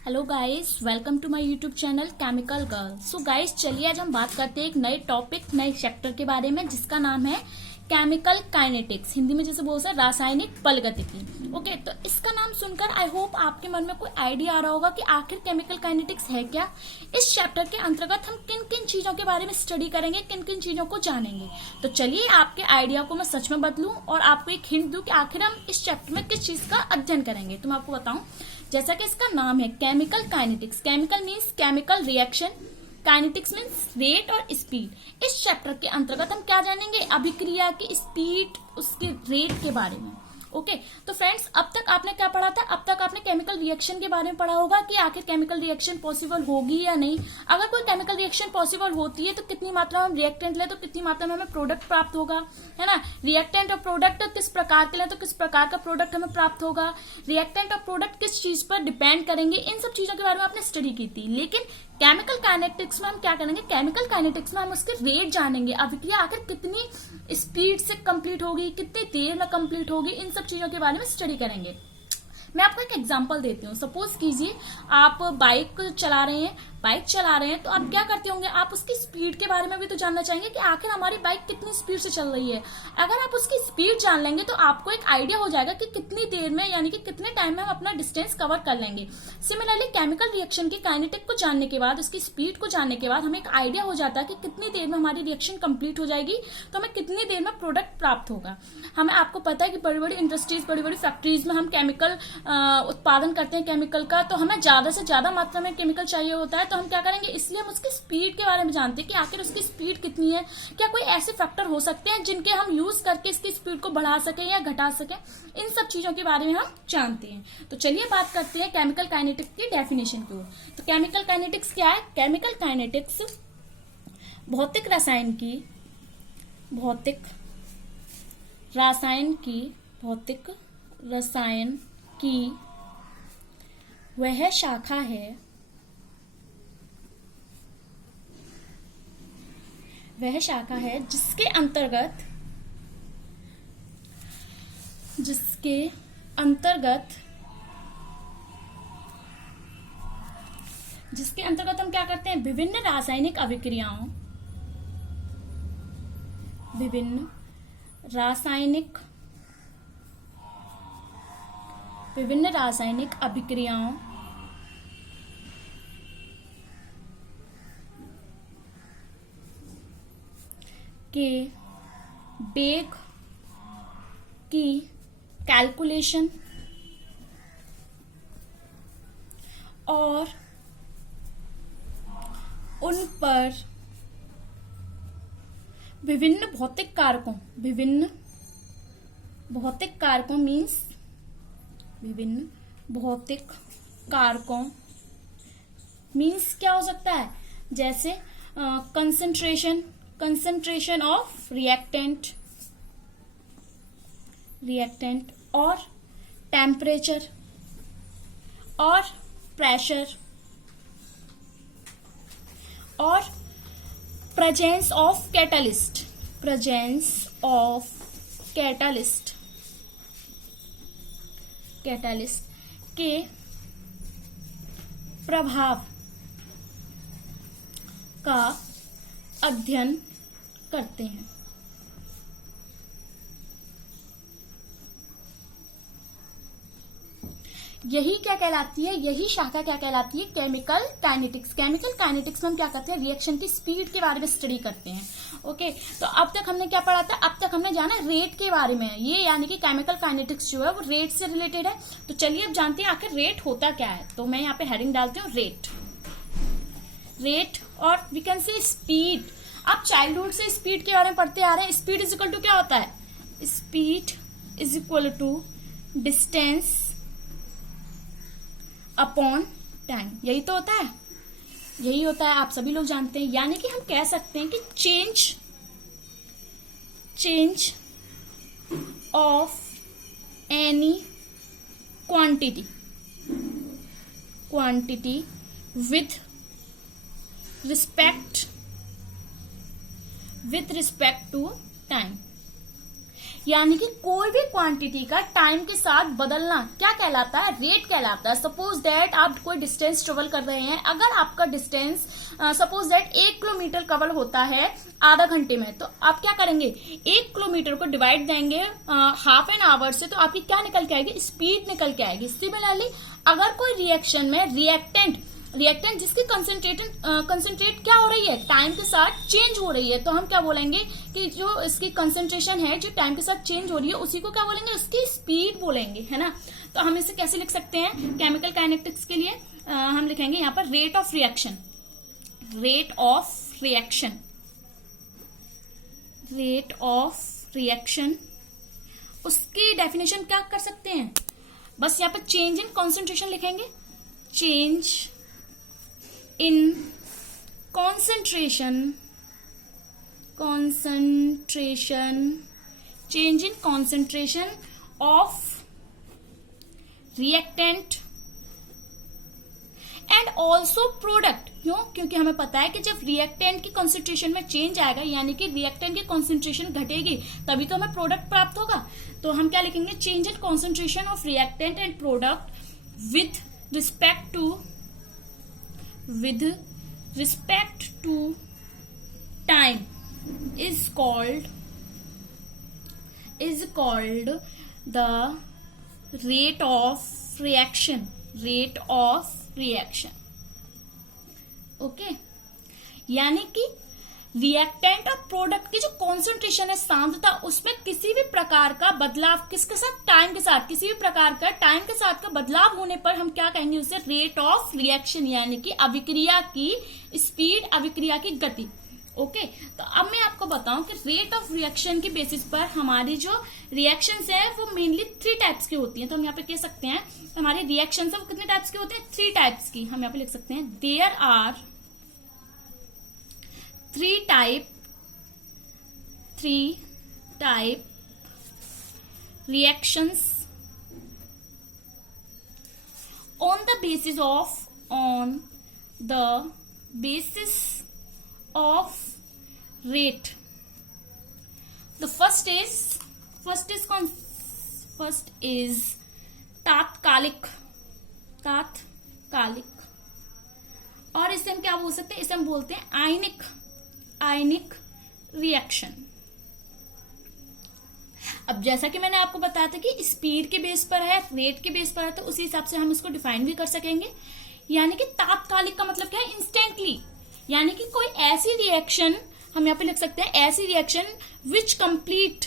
Hello guys, welcome to my YouTube channel chemical girl. So guys, चलिए आज हम बात करते हैं एक नए टॉपिक, नए चैप्टर के बारे में जिसका नाम है केमिकल काइनेटिक्स। हिंदी में जैसे बोलते हैं रासायनिक बलगतिकी। ओके, तो इसका नाम सुनकर आई होप आपके मन में कोई आइडिया आ रहा होगा कि आखिर केमिकल काइनेटिक्स है क्या। इस चैप्टर के अंतर्गत हम किन किन चीजों के बारे में स्टडी करेंगे, किन किन चीजों को जानेंगे। तो चलिए आपके आइडिया को मैं सच में बदलूं और आपको एक हिंट दूं कि आखिर हम इस चैप्टर में किस चीज का अध्ययन करेंगे। तो मैं आपको बताऊं, जैसा कि इसका नाम है chemical kinetics. Chemical means chemical reaction, kinetics means rate और स्पीड। इस चैप्टर के अंतर्गत हम क्या जानेंगे, अभिक्रिया की स्पीड, उसके रेट के बारे में। ओके, तो फ्रेंड्स, अब तक आपने क्या पढ़ा था? अब तक आपने केमिकल रिएक्शन के बारे में पढ़ा होगा कि आखिर केमिकल रिएक्शन पॉसिबल होगी या नहीं। अगर कोई केमिकल रिएक्शन पॉसिबल होती है तो कितनी मात्रा में हम रिएक्टेंट ले तो कितनी मात्रा में हमें प्रोडक्ट प्राप्त होगा, है ना। रिएक्टेंट और प्रोडक्ट किस प्रकार के ले तो किस प्रकार का प्रोडक्ट हमें प्राप्त होगा। रिएक्टेंट और प्रोडक्ट किस चीज पर डिपेंड करेंगे, इन सब चीजों के बारे में आपने स्टडी की थी। लेकिन केमिकल काइनेटिक्स में हम क्या करेंगे, केमिकल काइनेटिक्स में हम उसके रेट जानेंगे। अभिक्रिया आखिर कितनी स्पीड से कंप्लीट होगी, कितनी देर में कंप्लीट होगी, इन सब चीजों के बारे में स्टडी करेंगे। मैं आपको एक एग्जांपल देती हूँ। सपोज कीजिए आप बाइक चला रहे हैं, तो आप क्या करते होंगे, आप उसकी स्पीड के बारे में भी तो जानना चाहेंगे कि आखिर हमारी बाइक कितनी स्पीड से चल रही है। अगर आप उसकी स्पीड जान लेंगे तो आपको एक आइडिया हो जाएगा कि कितनी देर में, यानी कि कितने टाइम में हम अपना डिस्टेंस कवर कर लेंगे। सिमिलरली केमिकल रिएक्शन की काइनेटिक को जानने के बाद, उसकी स्पीड को जानने के बाद हमें एक आइडिया हो जाता है कि कितनी देर में हमारी रिएक्शन कंप्लीट हो जाएगी, तो हमें कितनी देर में प्रोडक्ट प्राप्त होगा। हमें, आपको पता है कि बड़ी बड़ी इंडस्ट्रीज, बड़ी बड़ी फैक्ट्रीज में हम केमिकल उत्पादन करते हैं केमिकल का, तो हमें ज्यादा से ज्यादा मात्रा में केमिकल चाहिए होता है। तो हम क्या करेंगे, इसलिए हम उसकी स्पीड के बारे में जानते हैं कि आखिर उसकी स्पीड कितनी है। क्या कोई ऐसे फैक्टर हो सकते हैं जिनके हम यूज करके इसकी स्पीड को बढ़ा सकें या घटा सकें, इन सब चीजों के बारे में हम जानते हैं। तो चलिए बात करते हैं केमिकल काइनेटिक्स की डेफिनेशन की ओर। तो केमिकल काइनेटिक्स क्या है? केमिकल काइनेटिक्स भौतिक रसायन की वह शाखा है, जिसके अंतर्गत हम क्या करते हैं, विभिन्न रासायनिक अभिक्रियाओं के वेग की कैलकुलेशन और उन पर विभिन्न भौतिक कारकों मीन्स क्या हो सकता है, जैसे कंसंट्रेशन ऑफ रिएक्टेंट और टेम्परेचर और प्रेशर और प्रेजेंस ऑफ कैटलिस्ट के प्रभाव का अध्ययन करते हैं। यही क्या कहलाती है, यही शाखा क्या कहलाती है, केमिकल काइनेटिक्स। केमिकल काइनेटिक्स में हम क्या करते हैं, रिएक्शन की स्पीड के बारे में स्टडी करते हैं। ओके, तो अब तक हमने क्या पढ़ा था? अब तक हमने जाना रेट के बारे में। ये यानी कि केमिकल काइनेटिक्स जो है वो रेट से रिलेटेड है। तो चलिए अब जानते हैं आखिर रेट होता क्या है। तो मैं यहाँ पे हेडिंग डालती हूँ रेट और वी कैन से स्पीड। आप चाइल्डहुड से स्पीड के बारे में पढ़ते आ रहे हैं। स्पीड इज इक्वल टू क्या होता है, speed is equal to distance upon time. यही तो होता है, आप सभी लोग जानते हैं। यानी कि हम कह सकते हैं कि change of any quantity with respect to time. यानी कि कोई भी क्वांटिटी का टाइम के साथ बदलना क्या कहलाता है, रेट कहलाता है। सपोज दैट आप कोई डिस्टेंस ट्रेवल कर रहे हैं, अगर आपका distance suppose that 1 kilometre cover होता है आधा घंटे में, तो आप क्या करेंगे, 1 किलोमीटर को डिवाइड देंगे हाफ एन आवर से, तो आपकी क्या निकल के आएगी, स्पीड निकल के आएगी। सिमिलरली अगर कोई रिएक्शन में रिएक्टेंट जिसकी कंसंट्रेट क्या हो रही है, टाइम के साथ चेंज हो रही है, तो हम क्या बोलेंगे कि जो इसकी कंसंट्रेशन है जो टाइम के साथ चेंज हो रही है उसी को क्या बोलेंगे, उसकी स्पीड बोलेंगे, है ना। तो हम इसे कैसे लिख सकते हैं केमिकल काइनेटिक्स के लिए, हम लिखेंगे यहाँ पर rate of reaction. Rate of reaction उसकी डेफिनेशन क्या कर सकते हैं, बस यहाँ पर चेंज इन कॉन्सेंट्रेशन लिखेंगे। Change in concentration change in concentration of reactant and also product। क्यों, क्योंकि हमें पता है कि जब रिएक्टेंट की कॉन्सेंट्रेशन में चेंज आएगा, यानी कि रिएक्टेंट की कॉन्सेंट्रेशन घटेगी, तभी तो हमें प्रोडक्ट प्राप्त होगा। तो हम क्या लिखेंगे, change in concentration of reactant and product with respect to time is called the rate of reaction। Okay, यानी कि रिएक्टेंट और प्रोडक्ट की जो कॉन्सेंट्रेशन है, सांद्रता, उसमें किसी भी प्रकार का बदलाव, किसके साथ, टाइम के साथ, किसी भी प्रकार का टाइम के साथ का बदलाव होने पर हम क्या कहेंगे, उसे रेट ऑफ रिएक्शन, यानी कि अभिक्रिया की स्पीड, अभिक्रिया की गति। ओके, तो अब मैं आपको बताऊं कि रेट ऑफ रिएक्शन के बेसिस पर हमारी जो रिएक्शंस है वो मेनली 3 टाइप्स की होती हैं। तो हम यहाँ पे कह सकते हैं हमारी रिएक्शंस है वो कितने टाइप्स की होती हैं, 3 टाइप्स की। हम यहाँ पे लिख सकते हैं there are 3 type reactions on the basis of rate। The first is तात्कालिक, और इसे हम क्या बोल सकते हैं, इसे हम बोलते हैं आयनिक रिएक्शन। अब जैसा कि मैंने आपको बताया था कि स्पीड के बेस पर है, रेट के बेस पर है, तो उसी हिसाब से हम इसको डिफाइन भी कर सकेंगे। यानी कि तात्कालिक का मतलब क्या है, इंस्टेंटली, यानी कि कोई ऐसी रिएक्शन, हम यहाँ पे लिख सकते हैं ऐसी reaction which complete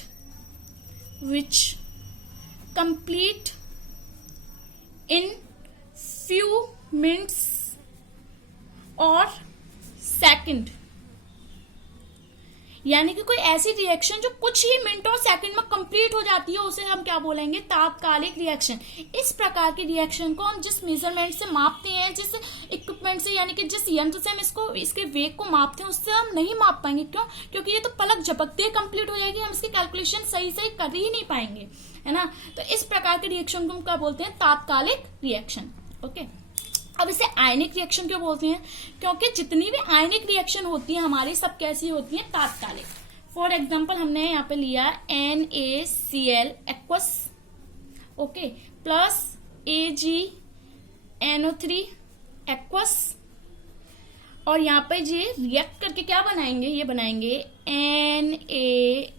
in few minutes और सेकंड। यानी कि कोई ऐसी रिएक्शन जो कुछ ही मिनट और सेकंड में कंप्लीट हो जाती है, उसे हम क्या बोलेंगे, तात्कालिक रिएक्शन। इस प्रकार की रिएक्शन को हम जिस मेजरमेंट से मापते हैं, जिस इक्विपमेंट से, यानी कि जिस यंत्र से हम इसके वेग को मापते हैं, उससे हम नहीं माप पाएंगे। क्यों, क्योंकि ये तो पलक झपकते ही कंप्लीट हो जाएगी, हम इसकी कैलकुलेशन सही कर ही नहीं पाएंगे, है ना। तो इस प्रकार की रिएक्शन को हम क्या बोलते हैं, तात्कालिक रिएक्शन। ओके, अब इसे आयनिक रिएक्शन क्यों बोलते हैं, क्योंकि जितनी भी आयनिक रिएक्शन होती है हमारी, सब कैसी होती है, तात्कालिक। फॉर एग्जांपल हमने यहाँ पे लिया NaCl aqueous, okay, plus AgNO3 aqueous, और यहाँ पे ये रिएक्ट करके क्या बनाएंगे, ये बनाएंगे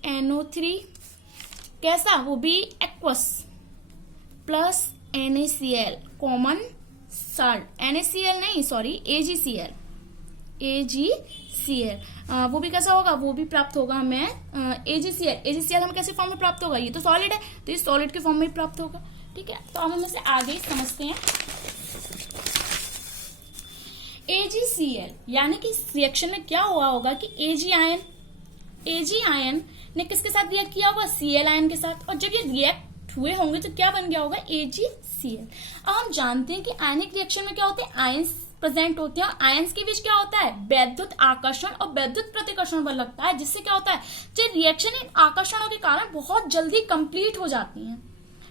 NaNO3, कैसा, वो भी aqueous, plus NaCl common salt, NaCl नहीं, सॉरी, AgCl, वो भी कैसा होगा, वो भी प्राप्त होगा हमें AgCl हमें कैसे फॉर्म में प्राप्त होगा, ये तो सॉलिड है, तो इस सॉलिड के फॉर्म में प्राप्त होगा। ठीक है, तो अब हम इसे आगे समझते हैं। AgCl, यानी कि इस रिएक्शन में क्या हुआ होगा कि Ag आयन ने किसके साथ रिएक्ट किया होगा, Cl आयन के साथ, और जब ये रिएक्ट हुए होंगे तो क्या बन गया होगा, AgCl। अब हम जानते हैं कि आयनिक रिएक्शन में क्या होते हैं, आयंस प्रेजेंट होते हैं, और आयंस के बीच क्या होता है, वैद्युत आकर्षण और वैद्युत प्रतिकर्षण बल लगता है, जिससे क्या होता है, जो रिएक्शन इन आकर्षणों के कारण बहुत जल्दी कंप्लीट हो जाती है,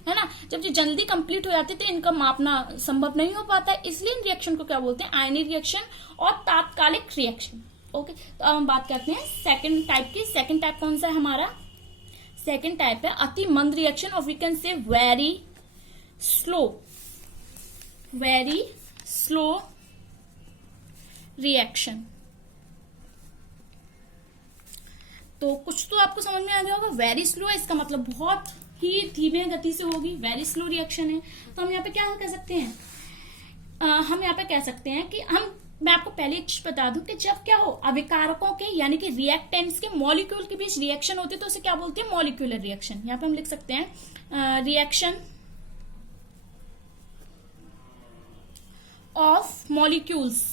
है ना। जब ये जल्दी कंप्लीट हो जाती है तो इनका मापना संभव नहीं हो पाता है, इसलिए इन रिएक्शन को क्या बोलते हैं, आयनिक रिएक्शन और तात्कालिक रिएक्शन। ओके, तो अब हम बात करते हैं सेकंड टाइप की। सेकंड टाइप कौन सा है हमारा, सेकेंड टाइप है अति मंद रिएक्शन, और we can say very slow reaction. तो कुछ तो आपको समझ में आ गया होगा, वेरी स्लो है इसका मतलब बहुत ही धीमे गति से होगी, वेरी स्लो रिएक्शन है। तो हम यहाँ पे क्या कह सकते हैं, हम यहाँ पे कह सकते हैं कि मैं आपको पहले एक चीज बता दूं कि जब क्या हो अभिकारकों के यानी कि रिएक्टेंट्स के मॉलिक्यूल के बीच रिएक्शन होती है तो उसे क्या बोलते हैं, मॉलिक्यूलर रिएक्शन। यहाँ पे हम लिख सकते हैं reaction of molecules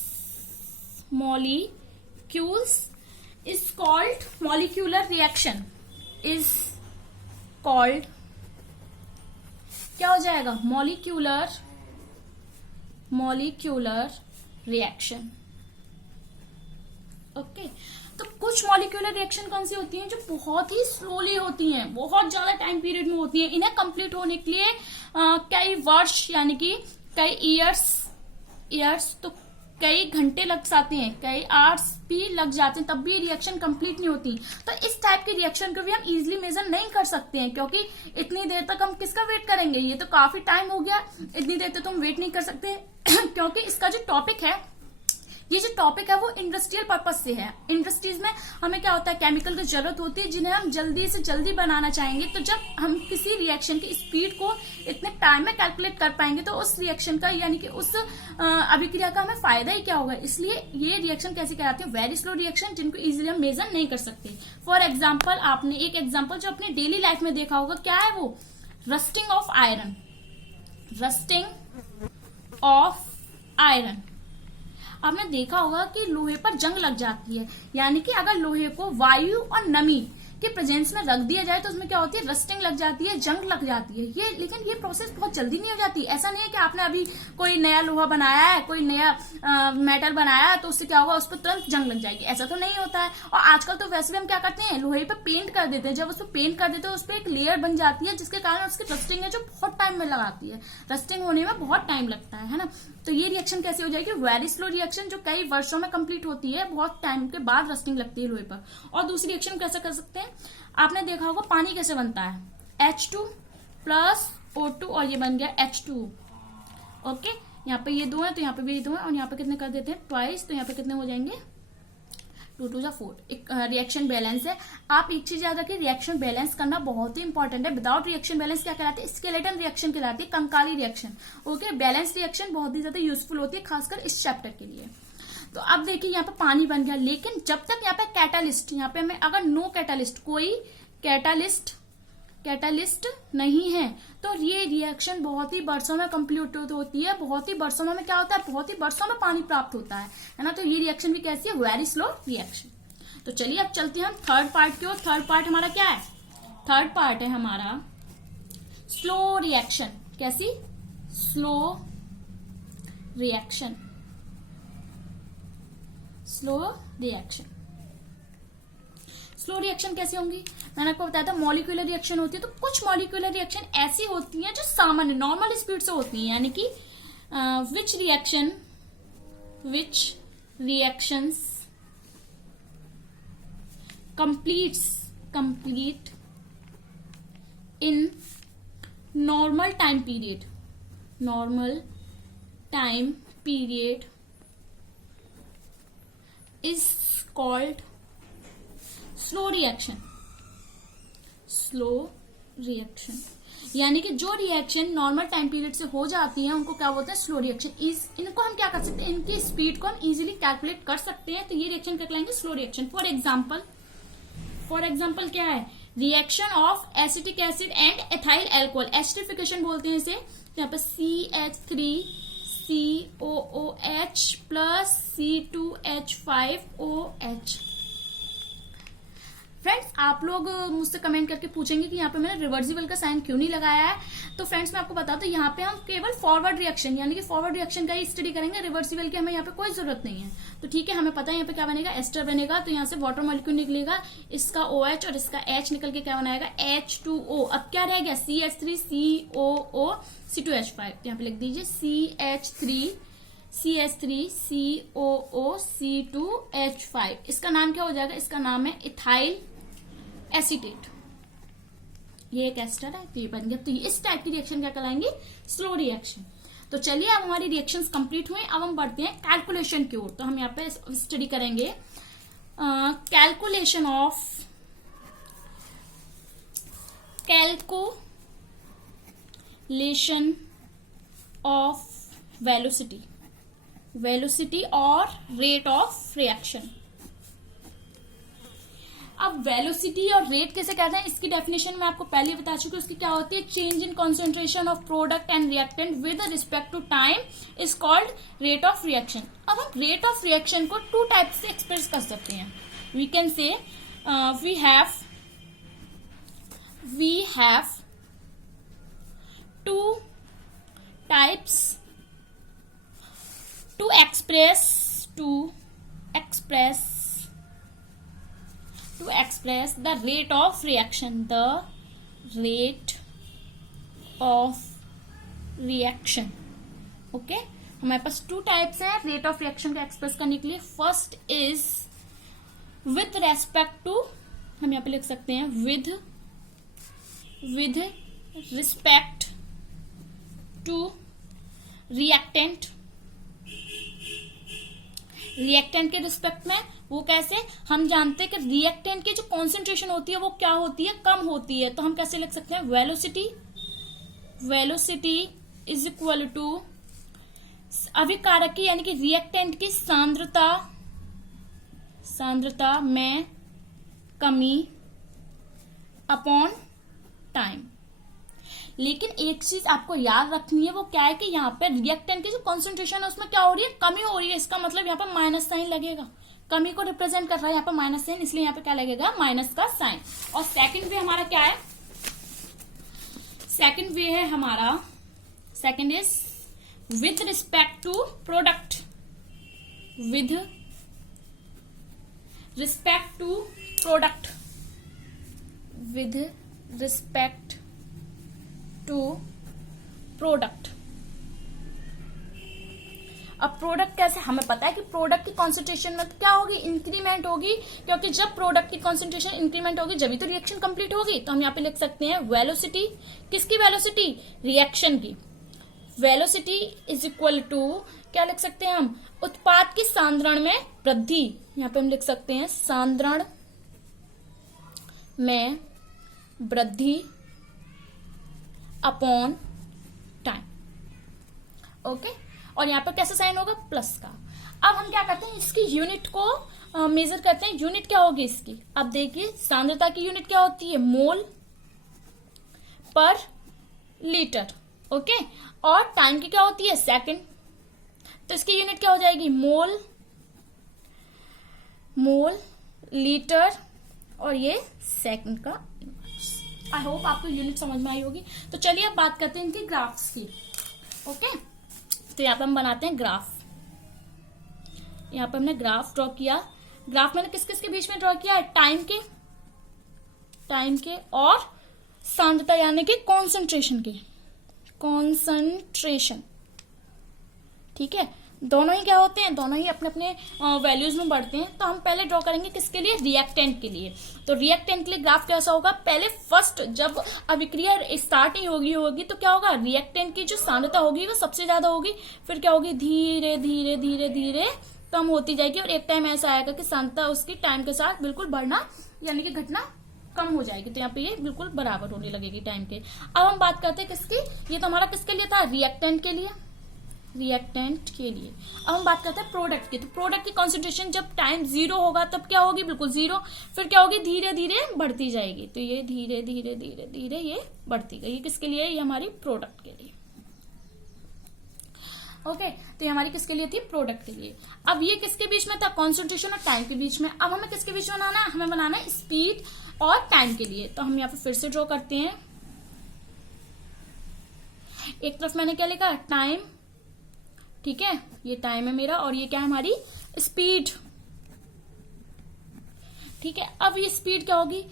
is called molecular reaction, is called क्या हो जाएगा, मॉलिक्यूलर रिएक्शन। ओके, तो कुछ मॉलिक्यूलर रिएक्शन कौन सी होती हैं जो बहुत ही स्लोली होती हैं, बहुत ज्यादा टाइम पीरियड में होती हैं। इन्हें कंप्लीट होने के लिए कई वर्ष यानी कि कई ईयर्स तो कई घंटे लग जाते हैं, कई आवर्स भी लग जाते हैं, तब भी रिएक्शन कंप्लीट नहीं होती। तो इस टाइप की रिएक्शन को भी हम इजीली मेजर नहीं कर सकते हैं, क्योंकि इतनी देर तक हम किसका वेट करेंगे, ये तो काफी टाइम हो गया, इतनी देर तक तो हम वेट नहीं कर सकते क्योंकि इसका जो टॉपिक है, ये जो टॉपिक है वो इंडस्ट्रियल पर्पज से है। इंडस्ट्रीज में हमें क्या होता है, केमिकल की जरूरत होती है जिन्हें हम जल्दी से जल्दी बनाना चाहेंगे। तो जब हम किसी रिएक्शन की स्पीड को इतने टाइम में कैलकुलेट कर पाएंगे तो उस रिएक्शन का यानी कि उस अभिक्रिया का हमें फायदा ही क्या होगा। इसलिए ये रिएक्शन कैसे कहलाते हैं, वेरी स्लो रिएक्शन, जिनको इजिली हम मेजर नहीं कर सकते। फॉर एग्जाम्पल, आपने एक एग्जाम्पल जो अपने डेली लाइफ में देखा होगा, क्या है वो, रस्टिंग ऑफ आयरन। आपने देखा होगा कि लोहे पर जंग लग जाती है, यानी कि अगर लोहे को वायु और नमी के प्रेजेंस में रख दिया जाए तो उसमें क्या होती है, रस्टिंग लग जाती है, जंग लग जाती है। ये लेकिन ये प्रोसेस बहुत जल्दी नहीं हो जाती। ऐसा नहीं है कि आपने अभी कोई नया लोहा बनाया है, कोई नया मेटल बनाया है तो उससे क्या होगा, उस पर तुरंत जंग लग जाएगी, ऐसा तो नहीं होता है। और आजकल तो वैसे भी हम क्या करते हैं, लोहे पे पेंट कर देते हैं। जब उस पर पेंट कर देते हैं उस पर एक लेयर बन जाती है जिसके कारण उसकी रस्टिंग है जो बहुत टाइम में लगाती है, रस्टिंग होने में बहुत टाइम लगता है ना। तो ये रिएक्शन कैसे हो जाएगी, वेरी स्लो रिएक्शन, जो कई वर्षों में कंप्लीट होती है, बहुत टाइम के बाद रस्टिंग लगती है लोहे पर। और दूसरी रिएक्शन कैसे कर सकते हैं, आपने देखा होगा पानी कैसे बनता है, H2 प्लस O2 और ये बन गया H2। ओके, यहाँ पे ये दो है तो यहाँ पे भी ये दो है, और यहाँ पे कितने कर देते हैं, ट्वाइस, तो यहाँ पे कितने हो जाएंगे, 2 2 जा 4। एक रिएक्शन बैलेंस है। आप एक चीज याद रखिए, रिएक्शन बैलेंस करना बहुत ही इंपॉर्टेंट है। विदाउट रिएक्शन बैलेंस क्या कहलाती है, स्केलेटन रिएक्शन कहलाती है, Kankali reaction. Okay, balance reaction बहुत ही ज्यादा यूजफुल होती है, खासकर इस चैप्टर के लिए। तो अब देखिए यहाँ पे पानी बन गया, लेकिन जब तक यहाँ पे कैटालिस्ट, यहाँ पे हमें अगर नो कैटालिस्ट, कोई कैटालिस्ट नहीं है तो ये रिएक्शन बहुत ही वर्षों में कंप्लीट होती है। बहुत ही वर्षों में क्या होता है, बहुत ही वर्षों में पानी प्राप्त होता है ना। तो ये रिएक्शन भी कैसी है, वेरी स्लो रिएक्शन। तो चलिए अब चलते हैं हम थर्ड पार्ट की ओर। थर्ड पार्ट हमारा क्या है, थर्ड पार्ट है हमारा स्लो रिएक्शन। कैसी, स्लो रिएक्शन, स्लो रिएक्शन कैसे होंगी, मैंने आपको बताया था मॉलिक्यूलर रिएक्शन होती है। तो कुछ मॉलिक्यूलर रिएक्शन ऐसी होती हैं जो सामान्य नॉर्मल स्पीड से होती हैं, यानी कि which reactions complete in normal time period is called slow reaction। यानी कि जो रिएक्शन नॉर्मल टाइम पीरियड से हो जाती है उनको क्या बोलते हैं, स्लो रिएक्शन। इनको हम क्या कर सकते हैं, इनकी स्पीड को हम इजीली कैलकुलेट कर सकते हैं। तो ये रिएक्शन क्या कहलाएंगे, स्लो रिएक्शन। फॉर एग्जाम्पल क्या है, reaction of acetic acid and ethyl alcohol, acidification बोलते हैं इसे। यहाँ पे CH3COOH प्लस C2H5OH। फ्रेंड्स, आप लोग मुझसे कमेंट करके पूछेंगे कि यहाँ पे मैंने रिवर्सिबल का साइन क्यों नहीं लगाया है। तो फ्रेंड्स मैं आपको बता दूं, यहाँ पे हम केवल फॉरवर्ड रिएक्शन यानी कि फॉरवर्ड रिएक्शन का ही स्टडी करेंगे, रिवर्सिबल की हमें यहाँ पे कोई जरूरत नहीं है। तो ठीक है, हमें पता है यहाँ पे क्या बनेगा, एस्टर बनेगा। तो यहाँ से वाटर मॉलिक्यूल निकलेगा, इसका OH और इसका H निकल के क्या बनाएगा, H2O। अब क्या रह गया, CH3COO C2H5। तो यहाँ पे लिख दीजिए CH3COO C2H5। इसका नाम क्या हो जाएगा, इसका नाम है इथाइल एसीटेट। ये एक एस्टर है तो ये बन गया। तो इस टाइप की रिएक्शन क्या कहलाएंगे, स्लो रिएक्शन। तो चलिए अब हमारी रिएक्शंस कंप्लीट हुए, अब हम बढ़ते हैं कैलकुलेशन की ओर। तो हम यहाँ पे स्टडी करेंगे कैलकुलेशन ऑफ वेलोसिटी और रेट ऑफ रिएक्शन। अब वेलोसिटी और रेट कैसे कहते हैं, इसकी डेफिनेशन मैं आपको पहले ही बता चुकी हूँ। उसकी क्या होती है, change in concentration of product and reactant with respect to time is called rate of reaction. अब हम रेट ऑफ रिएक्शन को टू टाइप से एक्सप्रेस कर सकते हैं। We can say we have two types to express the rate of reaction, okay. हमारे पास two types है रेट ऑफ रिएक्शन को एक्सप्रेस करने के लिए। First is with respect to, हम यहाँ पे लिख सकते हैं विद रिस्पेक्ट टू रिएक्टेंट के रिस्पेक्ट में। वो कैसे, हम जानते हैं कि रिएक्टेंट की जो कॉन्सेंट्रेशन होती है वो क्या होती है, कम होती है। तो हम कैसे लिख सकते हैं, वेलोसिटी इज इक्वल टू अभिकारक की यानी कि रिएक्टेंट की सांद्रता में कमी अपॉन टाइम। लेकिन एक चीज आपको याद रखनी है, वो क्या है कि यहाँ पे रिएक्टेंट की जो कॉन्सेंट्रेशन है उसमें क्या हो रही है, कमी हो रही है। इसका मतलब यहाँ पर माइनस साइन लगेगा, कमी को रिप्रेजेंट कर रहा है यहाँ पर माइनस साइन, इसलिए यहाँ पे क्या लगेगा, माइनस का साइन। और सेकंड वे हमारा क्या है, सेकंड वे है हमारा, second is with respect to product, with respect to product, with respect to product. अब प्रोडक्ट कैसे, हमें पता है कि प्रोडक्ट की कॉन्सेंट्रेशन में क्या होगी, इंक्रीमेंट होगी, क्योंकि जब प्रोडक्ट की कॉन्सेंट्रेशन इंक्रीमेंट होगी जब तो रिएक्शन कंप्लीट होगी। तो हम यहाँ पे लिख सकते हैं वेलोसिटी, किसकी वेलोसिटी, रिएक्शन की वेलोसिटी इज इक्वल टू, क्या लिख सकते हैं हम, उत्पाद की सांद्रण में वृद्धि। यहाँ पे हम लिख सकते हैं सांद्रण में वृद्धि अपॉन टाइम, ओके। और यहाँ पर कैसे साइन होगा, प्लस का। अब हम क्या करते हैं, इसकी यूनिट को मेजर करते हैं। यूनिट क्या होगी इसकी, अब देखिए सांद्रता की यूनिट क्या होती है, मोल पर लीटर, ओके। और टाइम की क्या होती है, सेकंड। तो इसकी यूनिट क्या हो जाएगी, मोल लीटर, और ये सेकंड का। आई होप आपको यूनिट समझ में आई होगी। तो चलिए अब बात करते हैं इनकी ग्राफ्स की, ओके। तो यहाँ पे हम बनाते हैं ग्राफ। यहाँ पे हमने ग्राफ ड्रॉ किया। ग्राफ मैंने किस किस के बीच में ड्रॉ किया है, टाइम के और सांद्रता यानी कि कॉन्सेंट्रेशन, ठीक है। दोनों ही क्या होते हैं, दोनों ही अपने अपने वैल्यूज में बढ़ते हैं। तो हम पहले ड्रॉ करेंगे किसके लिए, रिएक्टेंट के लिए। तो रिएक्टेंट के लिए ग्राफ कैसा होगा, पहले फर्स्ट जब अभिक्रिया स्टार्ट ही होगी तो क्या होगा, रिएक्टेंट की जो सांद्रता होगी वो सबसे ज्यादा होगी, फिर क्या होगी, धीरे धीरे धीरे धीरे कम होती जाएगी, और एक टाइम ऐसा आएगा कि सांद्रता उसकी टाइम के साथ बिल्कुल बढ़ना यानी कि घटना कम हो जाएगी। तो यहाँ पे ये बिल्कुल बराबर होने लगेगी टाइम के। अब हम बात करते हैं किसकी, ये तो हमारा किसके लिए था, रिएक्टेंट के लिए। अब हम बात करते हैं प्रोडक्ट की। तो प्रोडक्ट की कॉन्सेंट्रेशन जब टाइम 0 होगा तब क्या होगी, बिल्कुल 0, फिर क्या होगी, धीरे धीरे बढ़ती जाएगी। तो ये धीरे धीरे धीरे धीरे ये बढ़ती गई। ये किसके लिए, ये हमारी प्रोडक्ट के लिए, ओके। तो ये हमारी किसके लिए थी, प्रोडक्ट के लिए। अब ये किसके बीच में था, कॉन्सेंट्रेशन और टाइम के बीच में। अब हमें किसके बीच में बनाना है, हमें बनाना है स्पीड और टाइम के लिए। तो हम यहाँ पे फिर से ड्रॉ करते हैं। एक तरफ मैंने क्या लिखा, टाइम, ठीक है, ये टाइम है मेरा, और ये क्या है, हमारी स्पीड। ठीक है। अब ये स्पीड क्या होगी,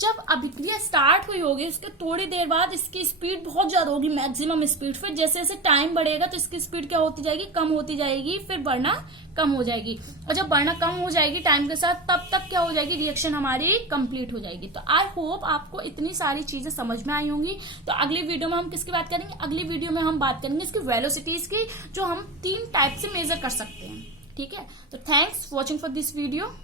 जब अभिक्रिया स्टार्ट हुई होगी उसके थोड़ी देर बाद इसकी स्पीड बहुत ज्यादा होगी, मैक्सिमम स्पीड। फिर जैसे जैसे टाइम बढ़ेगा तो इसकी स्पीड क्या होती जाएगी, कम होती जाएगी, फिर बढ़ना कम हो जाएगी। और जब बढ़ना कम हो जाएगी टाइम के साथ, तब तक क्या हो जाएगी, रिएक्शन हमारी कंप्लीट हो जाएगी। तो आई होप आपको इतनी सारी चीजें समझ में आई होंगी। तो अगली वीडियो में हम किसकी बात करेंगे, अगली वीडियो में हम बात करेंगे इसकी वेलोसिटीज की, जो हम 3 टाइप से मेजर कर सकते हैं। ठीक है, तो thanks watching for this video.